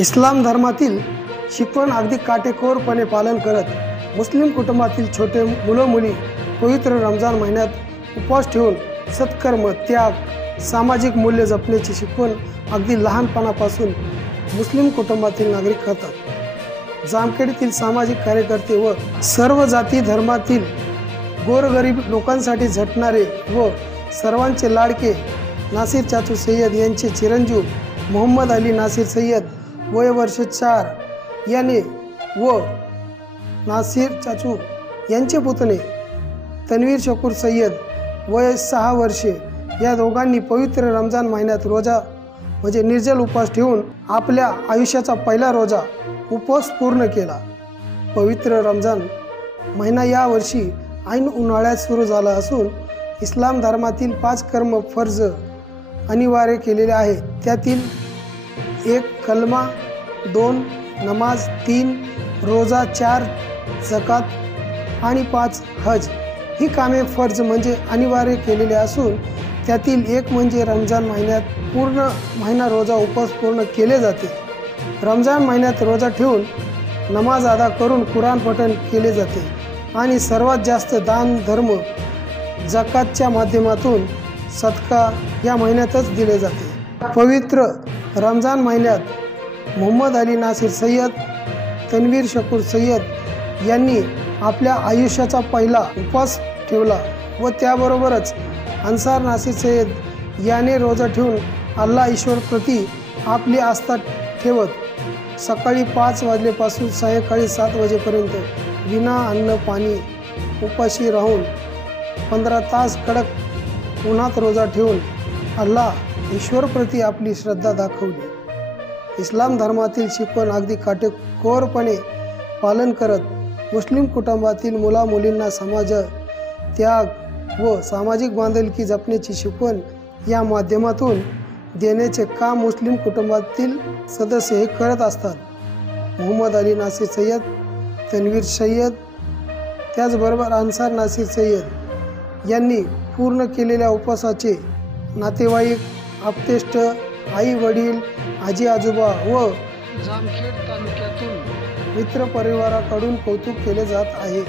इस्लाम धर्मातील शिकवण अगदी काटेकोरपणे पालन करत मुस्लिम कुटुंबातील छोटे मुलं मुली पवित्र रमजान महिन्यात उपवास ठेवून सत्कर्म, त्याग, सामाजिक मूल्य जपण्याची शिकवण अगदी लहानपणापासून मुस्लिम कुटुंबातील नागरिक करतात। जामखेडीतील सामाजिक कार्यकर्ते व सर्व जाती धर्मातील गोरगरीब लोकांसाठी झटणारे व सर्वांचे लाडके नासिर चाचू सय्यद यांचे चिरंजीव मोहम्मद अली नासिर सय्यद वय वर्ष 4 याने व नासिर चाचू यांचे पुतणे तन्वीर शकूर सय्यद वय 6 वर्षे या दोघांनी पवित्र रमजान महिन्यात रोजा म्हणजे निर्जल उपवास ठेवून आपल्या आयुष्याचा पहिला रोजा उपवास पूर्ण केला। पवित्र रमजान महिना यावर्षी ऐन उन्हाळ्यात सुरू झाला असून इस्लाम धर्मातील 5 कर्म फर्ज अनिवार्य केलेले आहेत। त्यातील 1 कलमा, 2 नमाज, 3 रोजा, 4 झकात आणि 5 हज ही कामे फर्ज म्हणजे अनिवार्य केलेले असून त्यातील 1 म्हणजे रमजान महिन्यात पूर्ण महिना रोजा उपवास पूर्ण केले जाते। रमजान महिन्यात रोजा ठेवून नमाज अदा करून कुराण पठण केले जाते आणि सर्वात जास्त दान धर्म झकातच्या माध्यमातून सदका या महिन्यातच दिले जाते। पवित्र रमजान महिन्यात मोहम्मद अली नासिर सय्यद, तन्वीर शकूर सय्यद यांनी आपल्या आयुष्याचा पहिला उपवास ठेवला व त्याबरोबरच अन्सार नासिर सय्यद याने रोजा ठेवून अल्लाह ईश्वर प्रती आपली आस्था ठेवत सकाळी 5 वाजल्यापासून सायंकाळी 7 वाजेपर्यंत विना अन्न पाणी उपाशी राहून 15 तास कडक उन्हात रोजा ठेवून अल्लाह ईश्वर प्रती आपली श्रद्धा दाखवली। इस्लाम धर्मातील शिकवण अगदी काटेकोरपणे पालन करत मुस्लिम कुटुंबातील मुला मुलींना समाज त्याग व सामाजिक बांधिलकी जपण्याची शिकवण या माध्यमातून देण्याचे काम मुस्लिम कुटुंबातील सदस्य हे करत असतात। मोहम्मद अली नासिर सय्यद, तन्वीर सय्यद त्याचबरोबर अन्सार नासिर सय्यद यांनी पूर्ण केलेल्या उपवासाचे नातेवाईक, आप्तेष्ट, आई वडील, आजी आजोबा व जामखेड तालुक्यातून मित्र परिवाराकडून कौतुक केले जात आहे।